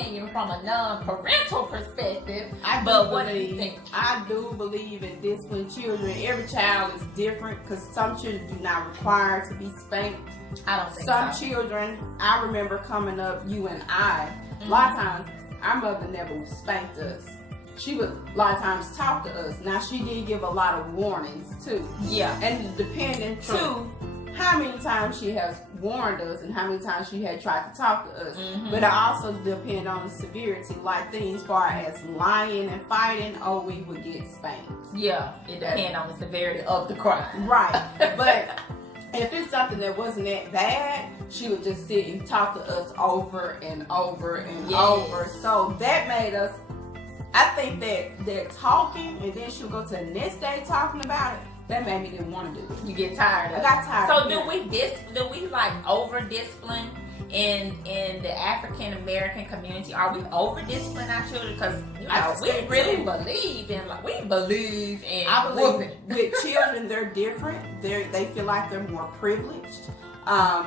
opinion from a non-parental perspective. What do you think? I do believe in discipline children. Every child is different because some children do not require to be spanked. I don't think some so. children, I remember coming up, you and I, a lot of times, our mother never spanked us. She would a lot of times talk to us. Now she did give a lot of warnings too. Yeah. And depending too how many times she has warned us and how many times she had tried to talk to us. But it also depends on the severity, like things far as lying and fighting, we would get spanked. Yeah, it depends on the severity of the crime. Right. But if it's something that wasn't that bad, she would just sit and talk to us over and over and over. So that made us, I think that they're talking and then she'll go to the next day talking about it. That made me didn't want to do it. You get tired of it. I got tired. So do we like over discipline in the African American community? Are we over discipline our children? Because we really believe in I believe with children they're different. They feel like they're more privileged.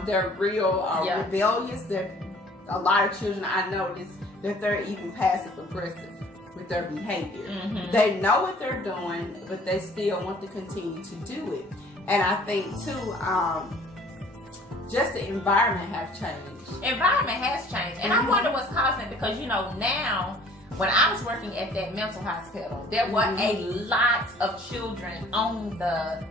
They're real rebellious. A lot of children I notice that they're even passive aggressive with their behavior. They know what they're doing, but they still want to continue to do it. And I think too, just the environment have changed. Environment has changed, and I wonder what's causing it, because now when I was working at that mental hospital, there were a lot of children on the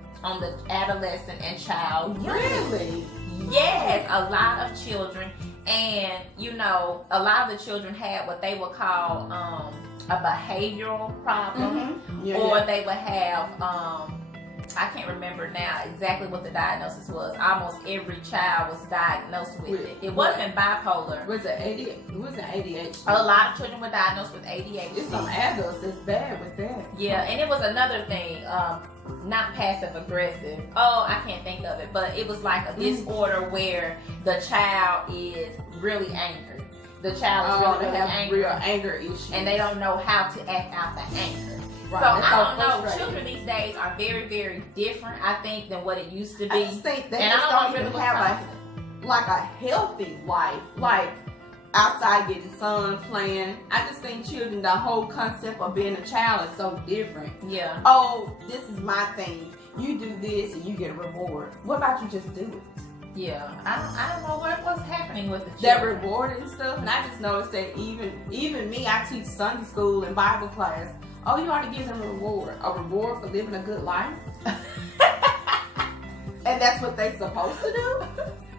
adolescent and child unit. Really? Yes, a lot of children, and a lot of the children had what they would call a behavioral problem, or they would have I can't remember now exactly what the diagnosis was. Almost every child was diagnosed with it. It wasn't bipolar. Was it ADHD? A lot of children were diagnosed with ADHD. It's some adults that's bad with that. Yeah, and it was another thing, not passive aggressive. I can't think of it, but it was like a disorder where the child is really angry. The child is really angry. Real anger issues. And they don't know how to act out the anger. Right. So I don't know. Children these days are very, very different, I think, than what it used to be. I just think they don't even have a healthy life. Like outside getting sun, playing. I just think children, the whole concept of being a child is so different. Yeah. This is my thing. You do this and you get a reward. What about you just do it? Yeah, I don't know what's happening with the children. That reward and stuff, and I just noticed that even me, I teach Sunday school and Bible class. You ought to give them a reward for living a good life. And that's what they supposed to do?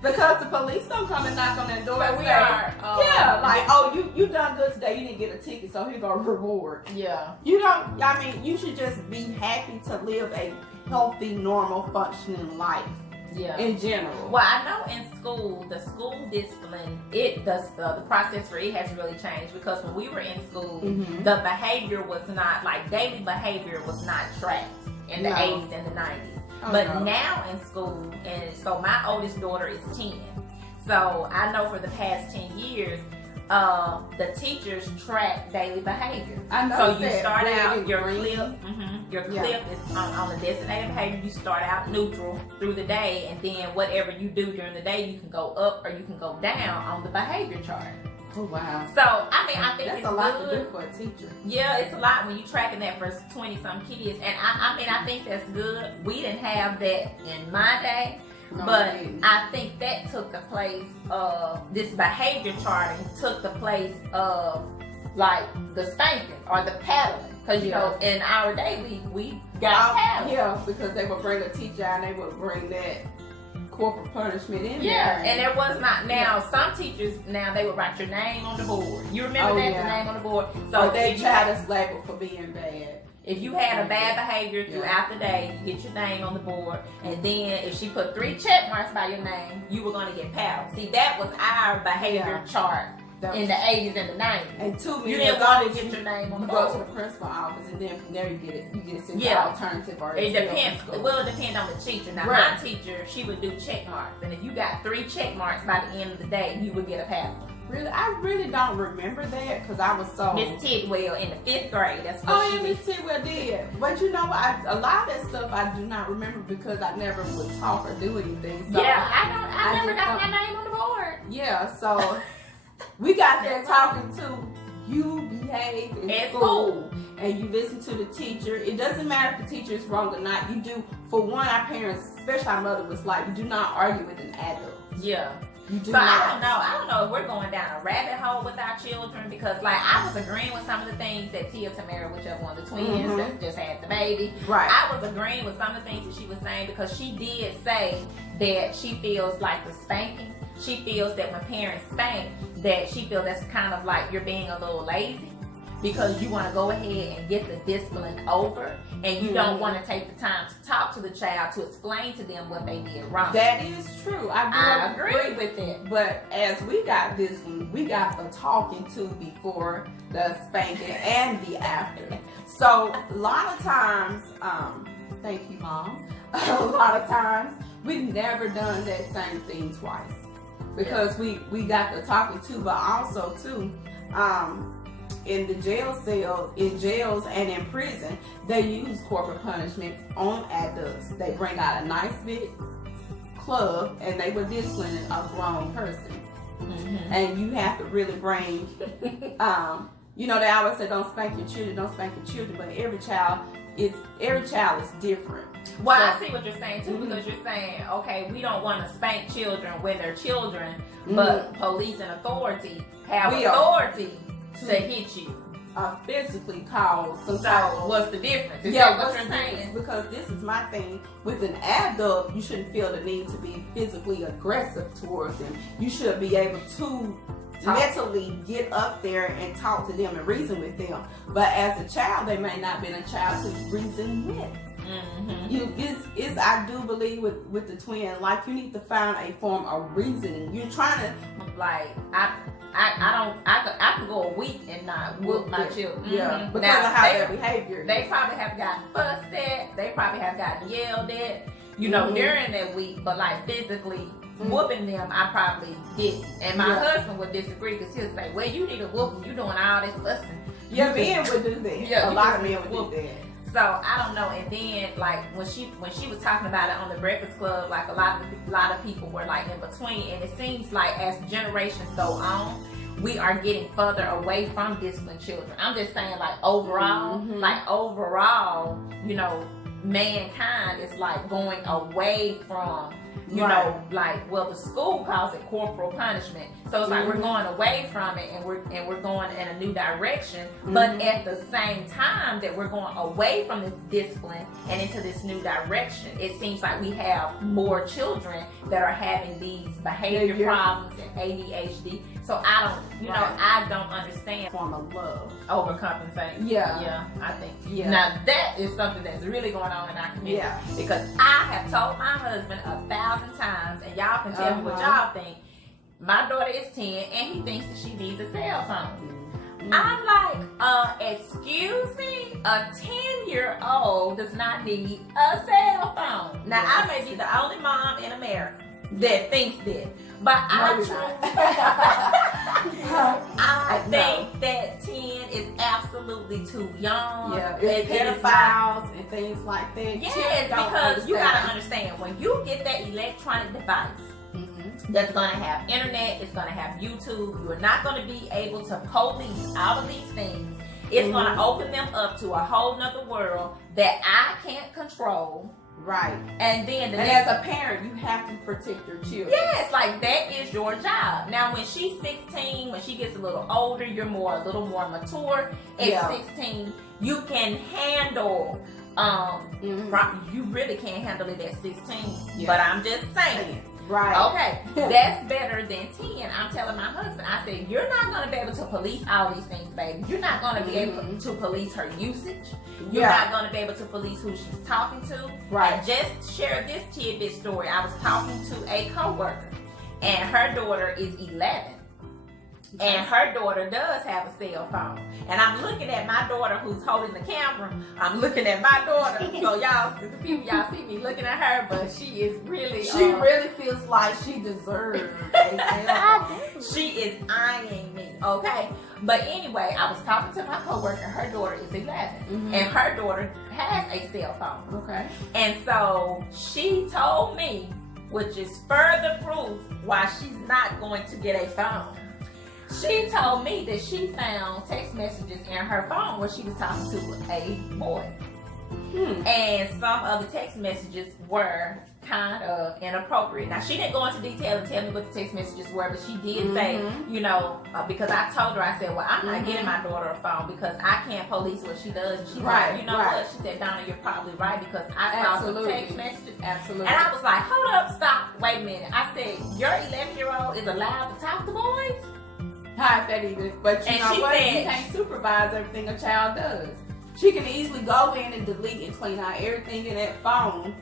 Because the police don't come and knock on that door and say, you done good today, you didn't get a ticket, so here go a reward. Yeah. You should just be happy to live a healthy, normal, functioning life. Yeah. In general. Well, I know in school, the school discipline, the process for it has really changed, because when we were in school, the behavior was not, like daily behavior was not tracked in the 80s and the 90s. Now in school, and so my oldest daughter is 10. So I know for the past 10 years, the teachers track daily behavior. I know. So you start out your clip. Your clip is on the designated behavior. You start out neutral through the day, and then whatever you do during the day, you can go up or you can go down on the behavior chart. Oh wow! So I think that's it's a lot good. to do for a teacher. Yeah, it's a lot when you're tracking that for 20-some kids, and I think that's good. We didn't have that in my day. No, but I think that took the place of this behavior charting, took the place of like the spanking or the paddling. Because, in our day, we got paddled. Yeah, because they would bring a teacher and they would bring that corporal punishment in there. Yeah, and there was not. Now, some teachers, they would write your name on the board. You remember that, the name on the board? So they tried us labeled for being bad. If you had a bad behavior throughout the day, you get your name on the board, and then if she put 3 check marks by your name, you were going to get paddled. See, that was our behavior chart in the 80s and the 90s. And 2 you didn't want to get your name on the board. You go to the principal office, and then from there you get sent to alternative or it depends. Well, it depends on the teacher. Now, my teacher, she would do check marks, and if you got 3 check marks by the end of the day, you would get a paddle. Really, I really don't remember that because I was so. Miss Tidwell in the 5th grade. That's what she did. Miss Tidwell did. But a lot of that stuff I do not remember because I never would talk or do anything. So I never got my name on the board. Yeah, so We got there talking to you behave in school. And you listen to the teacher. It doesn't matter if the teacher is wrong or not. You do, for one, our parents, especially our mother, was like, you do not argue with an adult. Yeah. You do so not. I don't know if we're going down a rabbit hole with our children, because like I was agreeing with some of the things that Tia Tamara, whichever one of the twins that just had the baby. Right. I was agreeing with some of the things that she was saying, because she did say that she feels like the spanking. She feels that when parents spank, that she feels that's kind of like you're being a little lazy, because you want to go ahead and get the discipline over, and you don't want to take the time to talk to the child to explain to them what they did wrong. That is true. I agree with it. But as we got this one, we got the talking to before the spanking and the after. So a lot of times, thank you, Mom. A lot of times we've never done that same thing twice, because we got the talking to, but also too, in the jail cell, in jails and in prison, they use corporal punishment on adults. They bring out a nice big club and they were disciplining a grown person. And you have to really bring, you know, they always say don't spank your children, but every child is different. Well, I see what you're saying too, because you're saying, okay, we don't want to spank children when they're children, but police and authority have authority to hit you. Physically cause some So what's the difference? Is yeah, that what you're saying? Because this is my thing. With an adult, you shouldn't feel the need to be physically aggressive towards them. You should be able to mentally get up there and talk to them and reason with them. But as a child, they may not be a child to reason with. I do believe with the twin, like you need to find a form of reasoning. You're trying to, like, I could go a week and not whoop my children. Yeah, because of how their behavior. They probably have gotten fussed at. They probably have gotten yelled at. You know, during that week, but like physically whooping them, I probably didn't. And my husband would disagree, because he'll say, "Well, you need to whoop them. You doing all this fussing." Yeah, men would do that. Yeah, a lot of men would do that. So I don't know. And then like when she was talking about it on the Breakfast Club, like a lot of people were like in between, and it seems like as generations go on, we are getting further away from disciplined children. I'm just saying, like overall, you know, mankind is like going away from, you know, like, well, the school calls it corporal punishment. So it's like we're going away from it, and we're going in a new direction. But at the same time that we're going away from this discipline and into this new direction, it seems like we have more children that are having these behavior problems and ADHD. So I don't understand Form of love. overcompensating. Yeah, I think. Yeah. Now that is something that's really going on in our community. Yeah. Because I have told my husband 1,000 times, and y'all can tell me what y'all think. My daughter is 10, and he thinks that she needs a cell phone. I'm like, excuse me, a 10-year-old does not need a cell phone. Now I may be the only mom in America that thinks that. But I think that 10 is absolutely too young. Yeah, it's pedophiles and things like that. Yes, because you gotta understand, when you get that electronic device that's gonna have internet, it's gonna have YouTube, you are not gonna be able to police all of these things. It's gonna open them up to a whole nother world that I can't control. Right. And then as a parent, you have to protect your children. Yes, like that is your job. Now when she's 16, when she gets a little older, you're a little more mature. At 16, you can handle you really can't handle it at 16. Yeah. But I'm just saying. Right. Okay. That's better than 10. I'm telling my husband, I said, you're not going to be able to police all these things, baby. You're not going to be able to police her usage. You're not going to be able to police who she's talking to. Right. And just share this tidbit story. I was talking to a coworker, and her daughter is 11. And her daughter does have a cell phone. And I'm looking at my daughter who's holding the camera. I'm looking at my daughter. So y'all see me looking at her, but she is really... She really feels like she deserves a cell phone. She is eyeing me, okay? But anyway, I was talking to my coworker. Her daughter is 11. And her daughter has a cell phone. Okay. And so she told me, which is further proof why she's not going to get a phone. She told me that she found text messages in her phone where she was talking to a boy. And some of the text messages were kind of inappropriate. Now, she didn't go into detail and tell me what the text messages were, but she did say, you know, because I told her, I said, well, I'm not getting my daughter a phone because I can't police what she does. And she's like, you know what? She said, Donna, you're probably right because I saw some text messages. Absolutely. And I was like, hold up, stop, wait a minute. I said, your 11-year-old is allowed to talk to boys? How is that even? But you know what? You can't supervise everything a child does. She can easily go in and delete and clean out everything in that phone.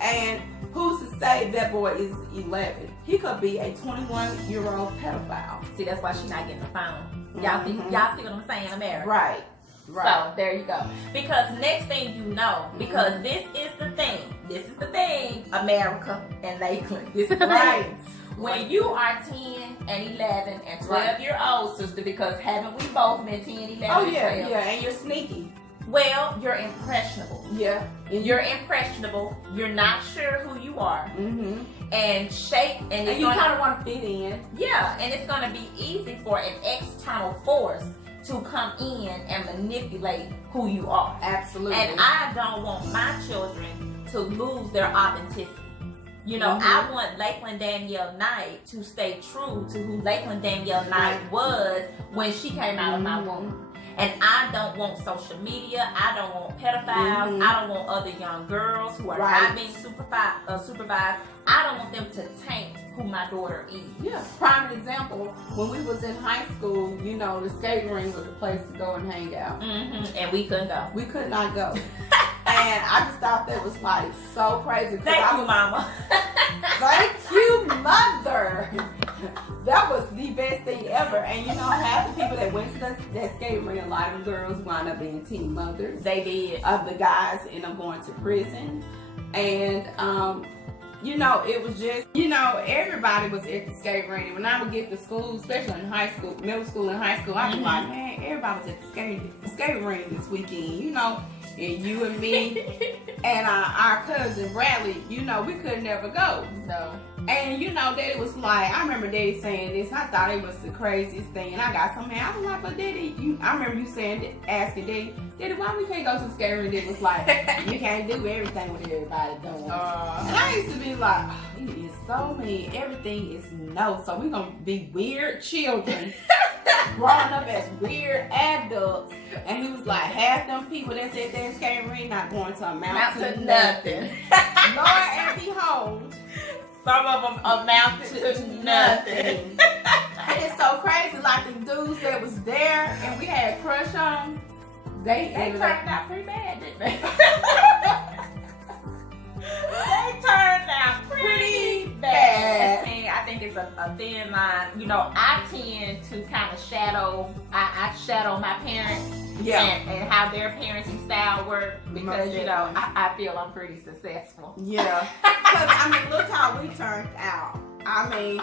And who's to say that boy is 11? He could be a 21-year-old pedophile. See, that's why she's not getting a phone. Y'all see what I'm saying, America? Right. So there you go. Because next thing you know, because this is the thing, America and Lakeland. This is the thing. When you are 10 and 11 and 12-year-old, sister, because haven't we both been 10, 11, oh, and 12? Yeah, and you're sneaky. Well, you're impressionable. Yeah. You're impressionable. You're not sure who you are. And and you kind of want to fit in. Yeah, and it's going to be easy for an external force to come in and manipulate who you are. Absolutely. And I don't want my children to lose their authenticity. You know, I want Lakeland Danielle Knight to stay true to who Lakeland Danielle Knight was when she came out of my womb. And I don't want social media. I don't want pedophiles. I don't want other young girls who are not being supervised. I don't want them to taint who my daughter is. Yeah. Prime example, when we was in high school, you know, the skating ring was a place to go and hang out. And we couldn't go. We could not go. And I just thought that was like so crazy. Thank you, Mama. Thank you, Mother. That was the best thing ever. And you know, half the people that went to that skate ring, a lot of girls wound up being teen mothers. They did. Of the guys end up going to prison. And you know, it was just, you know, everybody was at the skate ring. When I would get to school, especially in high school, middle school and high school, I'd be like, man, everybody was at the skate ring this weekend, you know. And you and me and our cousin Bradley, you know, we could never go. No. And you know, Daddy was like, I remember Daddy saying this. I thought it was the craziest thing. And I got so mad. I was like, but Daddy, I remember you saying, asking Daddy, why we can't go to the skate ring? Daddy was like, you can't do everything with everybody doing. And I used to be like, oh, it is so mean. Everything is no. So we're going to be weird children. Growing up as weird adults. And he was like, half them people that's at that skate ring not going to amount to nothing. Lord and behold, some of them amounted to nothing. And it's so crazy, like the dudes that was there and we had a crush on them, they turned out pretty bad, didn't they? They turned out pretty bad. And I think it's a thin line. You know, I tend to kind of shadow my parents and how their parenting style works because, you know, I feel I'm pretty successful. Yeah. Because, I mean, look how we turned out. I mean,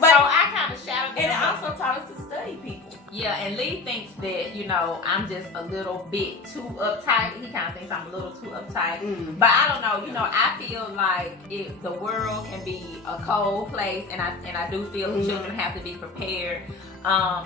but so I kind of shadow them. And it also taught us to study people. Yeah, and Lee thinks that, you know, I'm just a little bit too uptight. He kind of thinks I'm a little too uptight. But I don't know, you know, I feel like the world can be a cold place, and I do feel the children have to be prepared.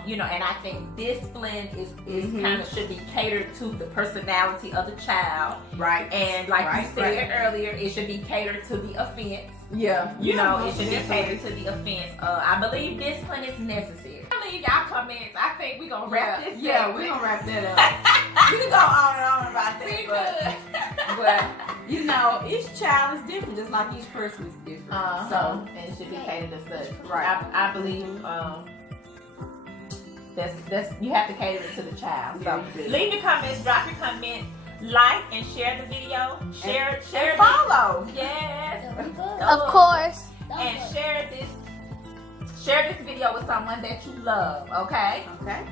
You know, and I think discipline is kind of should be catered to the personality of the child. Right. And like you said earlier, it should be catered to the offense. Yeah. You know, it should be catered to the offense. I believe discipline is necessary. I leave y'all comments. I think we're going to wrap this up. Yeah, we're going to wrap that up. We can go on and on about that. But, you know, each child is different, just like each person is different. So, and it should be catered as such. Right. I believe that's you have to cater it to the child. So leave your comments, drop your comments, like and share the video. Share and follow. Yes. Of course. And share this video with someone that you love, okay? Okay.